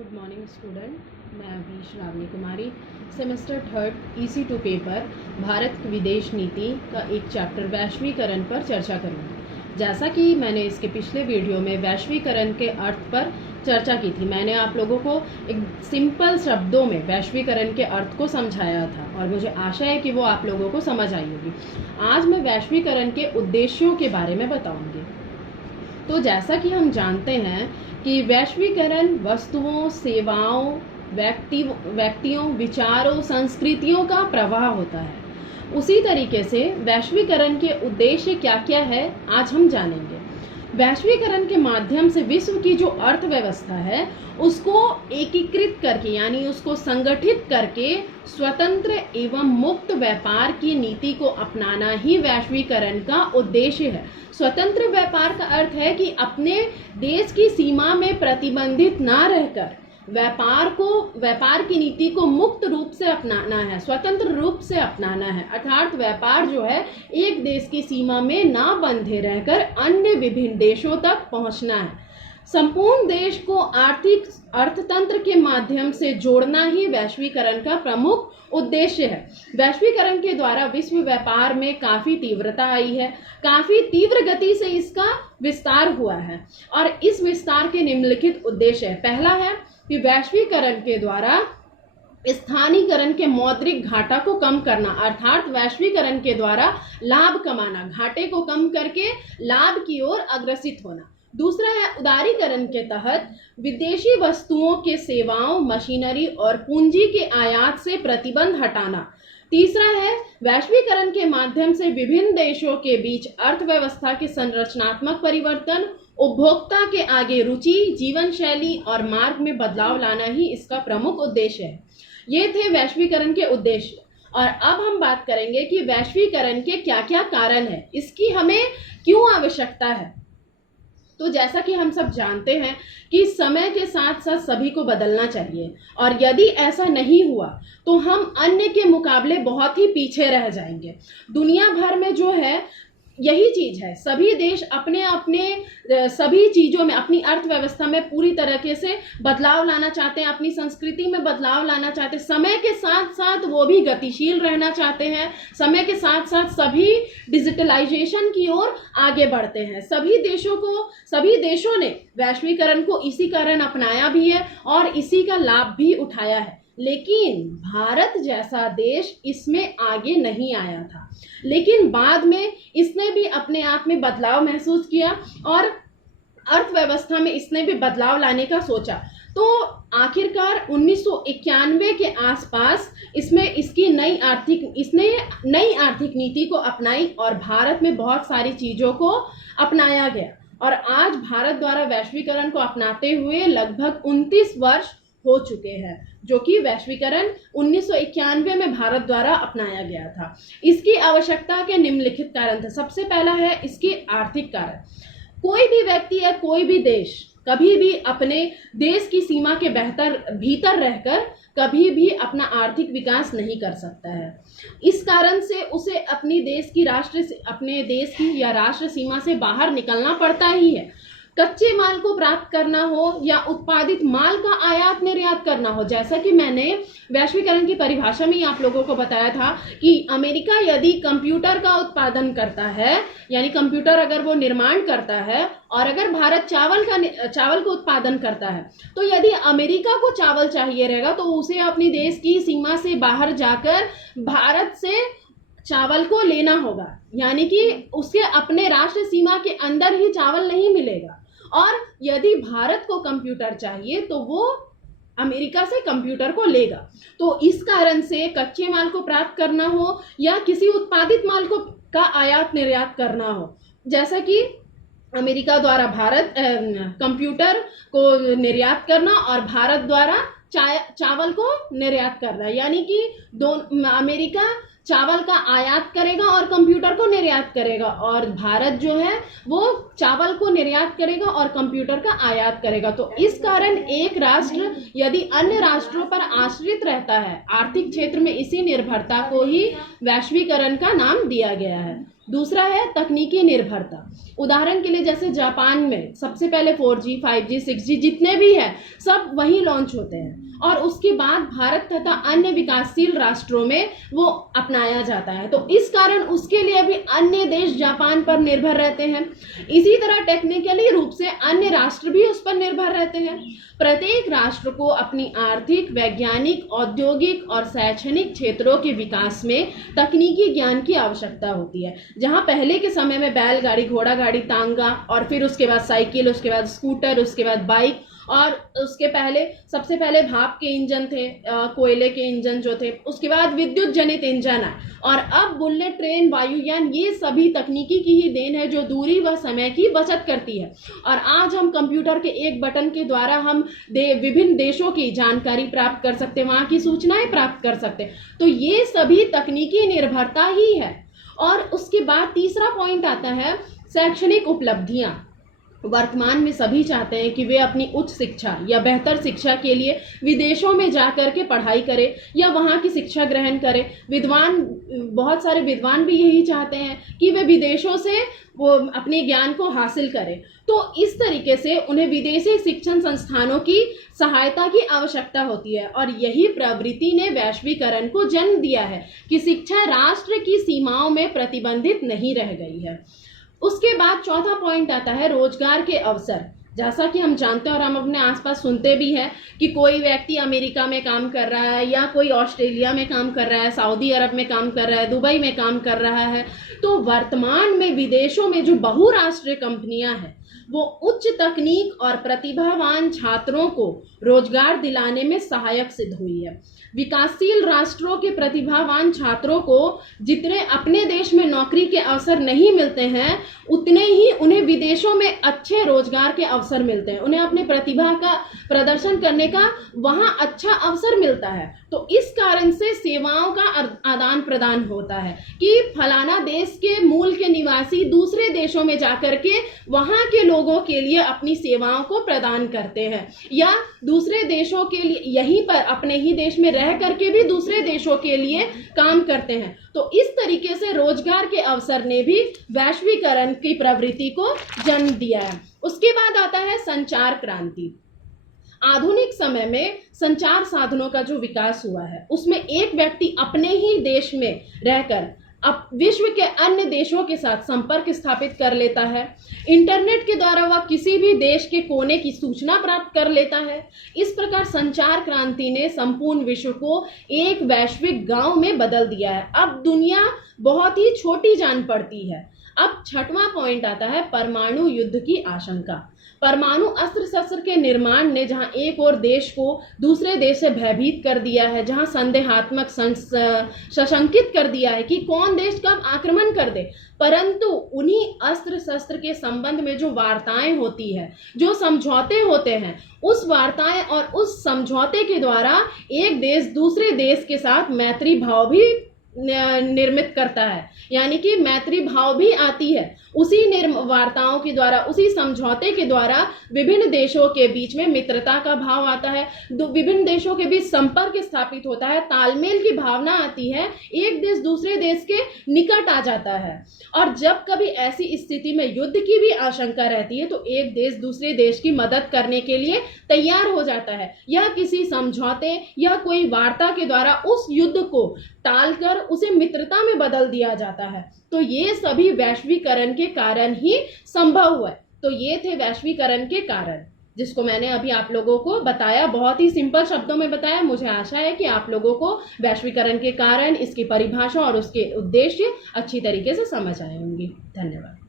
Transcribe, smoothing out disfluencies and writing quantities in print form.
Good morning student, मैं अभी Shravani Kumari semester third EC2 paper Bharat विदेश नीति का एक चैप्टर वैश्वीकरण पर चर्चा करूँगी। जैसा कि मैंने इसके पिछले वीडियो में वैश्वीकरण के अर्थ पर चर्चा की थी, मैंने आप लोगों को एक सिंपल शब्दों में वैश्वीकरण के अर्थ को समझाया था और मुझे आशा है कि वो आप लोगों को समझ आई होगी। आज मैं वैश्वीकरण के उद्देश्यों के बारे में बताऊँगी। तो जैसा कि हम जानते हैं कि वैश्वीकरण वस्तुओं, सेवाओं, व्यक्तियों, विचारों, संस्कृतियों का प्रवाह होता है। उसी तरीके से वैश्वीकरण के उद्देश्य क्या क्या है आज हम जानेंगे। वैश्वीकरण के माध्यम से विश्व की जो अर्थव्यवस्था है उसको एकीकृत करके यानी उसको संगठित करके स्वतंत्र एवं मुक्त व्यापार की नीति को अपनाना ही वैश्वीकरण का उद्देश्य है। स्वतंत्र व्यापार का अर्थ है कि अपने देश की सीमा में प्रतिबंधित ना रहकर व्यापार की नीति को मुक्त रूप से अपनाना है, स्वतंत्र रूप से अपनाना है। अर्थात व्यापार जो है एक देश की सीमा में ना बंधे रहकर अन्य विभिन्न देशों तक पहुंचना है। संपूर्ण देश को आर्थिक अर्थतंत्र के माध्यम से जोड़ना ही वैश्वीकरण का प्रमुख उद्देश्य है। वैश्वीकरण के द्वारा विश्व व्यापार में काफ़ी तीव्रता आई है, काफ़ी तीव्र गति से इसका विस्तार हुआ है और इस विस्तार के निम्नलिखित उद्देश्य है। पहला है कि वैश्वीकरण के द्वारा स्थानीयकरण के मौद्रिक घाटा को कम करना, अर्थात वैश्वीकरण के द्वारा लाभ कमाना, घाटे को कम करके लाभ की ओर अग्रसित होना। दूसरा है उदारीकरण के तहत विदेशी वस्तुओं के सेवाओं, मशीनरी और पूंजी के आयात से प्रतिबंध हटाना। तीसरा है वैश्वीकरण के माध्यम से विभिन्न देशों के बीच अर्थव्यवस्था के संरचनात्मक परिवर्तन, उपभोक्ता के आगे रुचि, जीवन शैली और मार्ग में बदलाव लाना ही इसका प्रमुख उद्देश्य है। ये थे वैश्वीकरण के उद्देश्य। और अब हम बात करेंगे कि वैश्वीकरण के क्या क्या कारण है, इसकी हमें क्यों आवश्यकता है। तो जैसा कि हम सब जानते हैं कि समय के साथ साथ सभी को बदलना चाहिए और यदि ऐसा नहीं हुआ तो हम अन्य के मुकाबले बहुत ही पीछे रह जाएंगे। दुनिया भर में जो है यही चीज है, सभी देश अपने अपने सभी चीजों में अपनी अर्थव्यवस्था में पूरी तरीके से बदलाव लाना चाहते हैं, अपनी संस्कृति में बदलाव लाना चाहते हैं। समय के साथ साथ वो भी गतिशील रहना चाहते हैं, समय के साथ साथ सभी डिजिटलाइजेशन की ओर आगे बढ़ते हैं। सभी देशों ने वैश्वीकरण को इसी कारण अपनाया भी है और इसी का लाभ भी उठाया है। लेकिन भारत जैसा देश इसमें आगे नहीं आया था, लेकिन बाद में इसने भी अपने आप में बदलाव महसूस किया और अर्थव्यवस्था में इसने भी बदलाव लाने का सोचा। तो आखिरकार 1991 के आसपास इसने नई आर्थिक नीति को अपनाई और भारत में बहुत सारी चीज़ों को अपनाया गया और आज भारत द्वारा वैश्वीकरण को अपनाते हुए लगभग 29 वर्ष हो चुके हैं, जो कि वैश्वीकरण 1991 में भारत द्वारा अपनाया गया था। इसकी आवश्यकता के निम्नलिखित कारण थे। सबसे पहला है इसके आर्थिक कारण। कोई भी व्यक्ति या कोई भी देश कभी भी अपने देश की सीमा के भीतर रहकर कभी भी अपना आर्थिक विकास नहीं कर सकता है। इस कारण से उसे अपने देश की या राष्ट्र सीमा से बाहर निकलना पड़ता ही है। कच्चे माल को प्राप्त करना हो या उत्पादित माल का आयात निर्यात करना हो, जैसा कि मैंने वैश्वीकरण की परिभाषा में आप लोगों को बताया था कि अमेरिका यदि कंप्यूटर का उत्पादन करता है यानी कंप्यूटर अगर वो निर्माण करता है और अगर भारत चावल का उत्पादन करता है, तो यदि अमेरिका को चावल चाहिए रहेगा तो उसे अपनी देश की सीमा से बाहर जाकर भारत से चावल को लेना होगा, यानी कि उसे अपने राष्ट्र सीमा के अंदर ही चावल नहीं मिलेगा। और यदि भारत को कंप्यूटर चाहिए तो वो अमेरिका से कंप्यूटर को लेगा। तो इस कारण से कच्चे माल को प्राप्त करना हो या किसी उत्पादित माल का आयात निर्यात करना हो, जैसा कि अमेरिका द्वारा भारत कंप्यूटर को निर्यात करना और भारत द्वारा चावल को निर्यात करना, यानी कि अमेरिका चावल का आयात करेगा और कंप्यूटर को निर्यात करेगा और भारत जो है वो चावल को निर्यात करेगा और कंप्यूटर का आयात करेगा। तो इस कारण एक राष्ट्र यदि अन्य राष्ट्रों पर आश्रित रहता है, आर्थिक क्षेत्र में इसी निर्भरता को ही वैश्वीकरण का नाम दिया गया है। दूसरा है तकनीकी निर्भरता। उदाहरण के लिए जैसे जापान में सबसे पहले 4G, 5G, 6G जितने भी है सब वहीं लॉन्च होते हैं और उसके बाद भारत तथा अन्य विकासशील राष्ट्रों में वो अपनाया जाता है। तो इस कारण उसके लिए भी अन्य देश जापान पर निर्भर रहते हैं। इसी तरह टेक्निकली रूप से अन्य राष्ट्र भी उस पर निर्भर रहते हैं। प्रत्येक राष्ट्र को अपनी आर्थिक, वैज्ञानिक, औद्योगिक और शैक्षणिक क्षेत्रों के विकास में तकनीकी ज्ञान की आवश्यकता होती है। जहां पहले के समय में बैलगाड़ी, घोड़ा गाड़ी, तांगा और फिर उसके बाद साइकिल, उसके बाद स्कूटर, उसके बाद बाइक और उसके पहले सबसे पहले भाप के इंजन थे, कोयले के इंजन जो थे, उसके बाद विद्युत जनित इंजन आए और अब बुलेट ट्रेन, वायुयान, ये सभी तकनीकी की ही देन है जो दूरी व समय की बचत करती है। और आज हम कंप्यूटर के एक बटन के द्वारा हम विभिन्न देशों की जानकारी प्राप्त कर सकते हैं, वहाँ की सूचनाएं प्राप्त कर सकते हैं। तो ये सभी तकनीकी निर्भरता ही है। और उसके बाद तीसरा पॉइंट आता है शैक्षणिक उपलब्धियां। वर्तमान में सभी चाहते हैं कि वे अपनी उच्च शिक्षा या बेहतर शिक्षा के लिए विदेशों में जाकर के पढ़ाई करें या वहाँ की शिक्षा ग्रहण करें। बहुत सारे विद्वान भी यही चाहते हैं कि वे विदेशों से वो अपने ज्ञान को हासिल करें। तो इस तरीके से उन्हें विदेशी शिक्षण संस्थानों की सहायता की आवश्यकता होती है और यही प्रवृत्ति ने वैश्वीकरण को जन्म दिया है कि शिक्षा राष्ट्र की सीमाओं में प्रतिबंधित नहीं रह गई है। उसके बाद चौथा पॉइंट आता है रोजगार के अवसर। जैसा कि हम जानते हैं और हम अपने आसपास सुनते भी हैं कि कोई व्यक्ति अमेरिका में काम कर रहा है या कोई ऑस्ट्रेलिया में काम कर रहा है, सऊदी अरब में काम कर रहा है, दुबई में काम कर रहा है। तो वर्तमान में विदेशों में जो बहुराष्ट्रीय कंपनियां हैं वो उच्च तकनीक और प्रतिभावान छात्रों को रोजगार दिलाने में सहायक सिद्ध हुई है। विकासशील राष्ट्रों के प्रतिभावान छात्रों को जितने अपने देश में नौकरी के अवसर नहीं मिलते हैं उतने ही उन्हें विदेशों में अच्छे रोजगार के अवसर मिलते हैं। उन्हें अपनी प्रतिभा का प्रदर्शन करने का वहाँ अच्छा अवसर मिलता है। तो इस कारण से सेवाओं का आदान प्रदान होता है कि फलाना देश के मूल के निवासी दूसरे देशों में जाकर के वहाँ के लोगों के लिए अपनी सेवाओं को प्रदान करते हैं या दूसरे देशों के लिए यहीं पर अपने ही देश में रह करके भी दूसरे देशों के लिए काम करते हैं। तो इस तरीके से रोजगार के अवसर ने भी वैश्वीकरण की प्रवृत्ति को जन्म दिया है। उसके बाद आता है संचार क्रांति। आधुनिक समय में संचार साधनों का जो विकास हुआ है उसमें एक व्यक्ति अपने ही देश में रहकर अब विश्व के अन्य देशों के साथ संपर्क स्थापित कर लेता है। इंटरनेट के द्वारा वह किसी भी देश के कोने की सूचना प्राप्त कर लेता है। इस प्रकार संचार क्रांति ने संपूर्ण विश्व को एक वैश्विक गांव में बदल दिया है। अब दुनिया बहुत ही छोटी जान पड़ती है। अब छठवां पॉइंट आता है परमाणु युद्ध की आशंका। परमाणु अस्त्र शस्त्र के निर्माण ने जहां एक और देश को दूसरे देश से भयभीत कर दिया है, जहां संदेहात्मक सशंकित कर दिया है कि कौन देश कब आक्रमण कर दे, परंतु उन्हीं अस्त्र शस्त्र के संबंध में जो वार्ताएं होती है, जो समझौते होते हैं, उस वार्ताएं और उस समझौते के द्वारा एक देश दूसरे देश के साथ मैत्री भाव भी निर्मित करता है, यानी कि मैत्री भाव भी आती है। उसी वार्ताओं के द्वारा, उसी समझौते के द्वारा विभिन्न देशों के बीच में मित्रता का भाव आता है, विभिन्न देशों के बीच संपर्क स्थापित होता है, तालमेल की भावना आती है, एक देश दूसरे देश के निकट आ जाता है। और जब कभी ऐसी स्थिति में युद्ध की भी आशंका रहती है तो एक देश दूसरे देश की मदद करने के लिए तैयार हो जाता है या किसी समझौते या कोई वार्ता के द्वारा उस युद्ध को टालकर उसे मित्रता में बदल दिया जाता है। तो ये सभी वैश्वीकरण के कारण ही संभव हुआ है। तो ये थे वैश्वीकरण के कारण, जिसको मैंने अभी आप लोगों को बताया, बहुत ही सिंपल शब्दों में बताया। मुझे आशा है कि आप लोगों को वैश्वीकरण के कारण, इसकी परिभाषा और उसके उद्देश्य अच्छी तरीके से समझ आए होंगे। धन्यवाद।